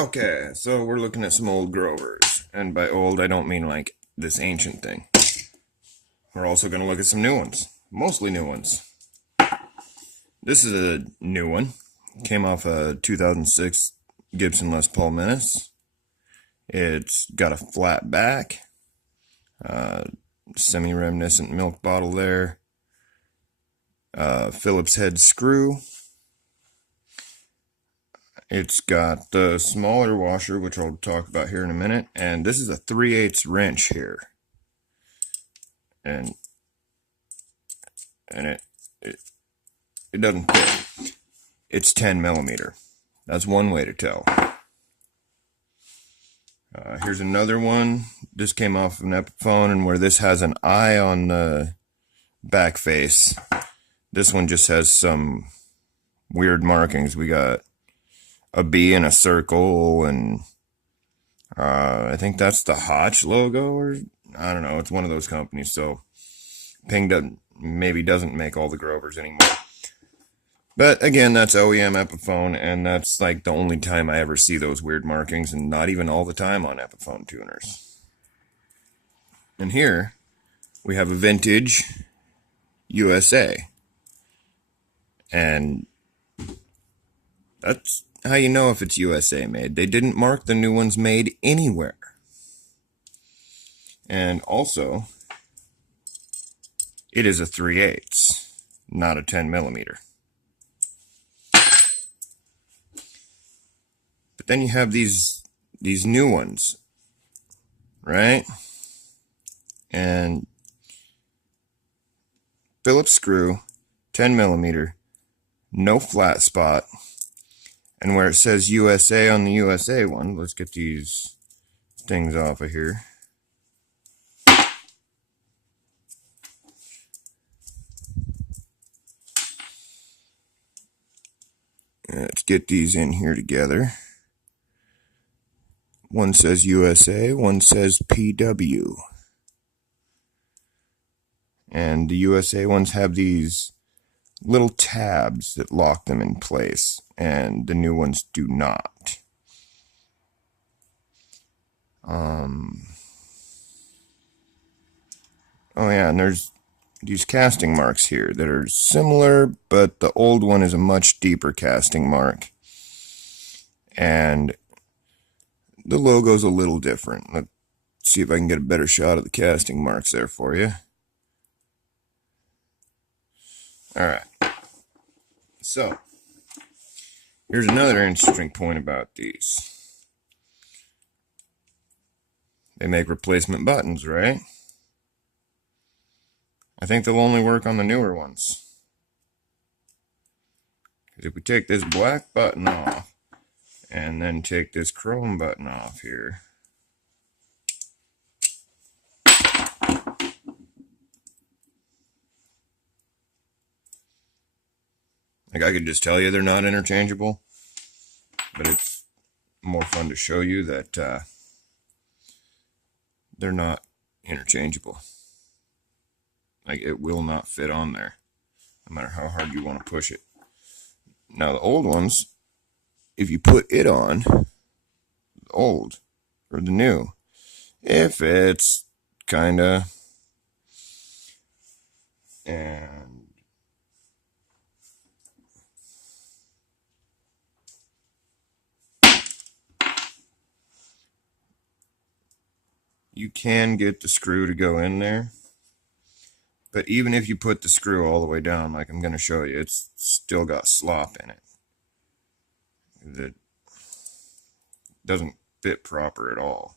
Okay, so we're looking at some old Grovers. And by old, I don't mean like this ancient thing. We're also going to look at some new ones. Mostly new ones. This is a new one. Came off a 2006 Gibson Les Paul Menace. It's got a flat back. Semi-reminiscent milk bottle there. Phillips head screw. It's got the smaller washer, which I'll talk about here in a minute, and this is a 3/8 wrench here, and it doesn't fit. It's 10 millimeter. That's one way to tell. Here's another one. This came off of an Epiphone, and where this has an eye on the back face, this one just has some weird markings. We got a B and a circle, and I think that's the Hotch logo, or I don't know, it's one of those companies. So Ping doesn't make all the Grovers anymore. But again, that's OEM Epiphone, and that's like the only time I ever see those weird markings, and not even all the time on Epiphone tuners. And here we have a vintage USA, and that's how you know if it's USA made. They didn't mark the new ones made anywhere. And also, it is a 3/8, not a 10 millimeter. But then you have these new ones, right? And Phillips screw, 10 millimeter, no flat spot. And where it says USA on the USA one, let's get these things off of here. Let's get these in here together. One says USA, one says PW. And the USA ones have these little tabs that lock them in place, and the new ones do not. Oh yeah, and there's these casting marks here that are similar, but the old one is a much deeper casting mark, and the logo's a little different. Let's see if I can get a better shot of the casting marks there for you. Alright, so here's another interesting point about these. They make replacement buttons, right? I think they'll only work on the newer ones. Because if we take this black button off, and then take this chrome button off here, like, I could just tell you they're not interchangeable, but it's more fun to show you that they're not interchangeable. Like, it will not fit on there, no matter how hard you want to push it. Now, the old ones, if you put it on, the old or the new, if it's kinda, and you can get the screw to go in there, but even if you put the screw all the way down, like I'm going to show you, it's still got slop in it that doesn't fit proper at all.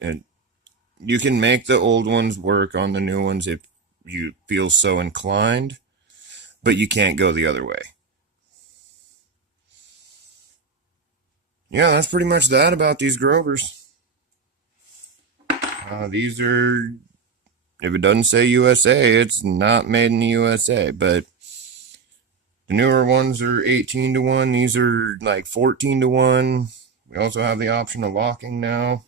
And you can make the old ones work on the new ones if you feel so inclined, but you can't go the other way. Yeah, that's pretty much that about these Grovers. These are, if it doesn't say USA, it's not made in the USA, but the newer ones are 18-1. These are like 14-1. We also have the option of locking now.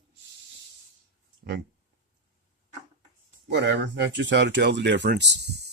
Whatever, that's just how to tell the difference.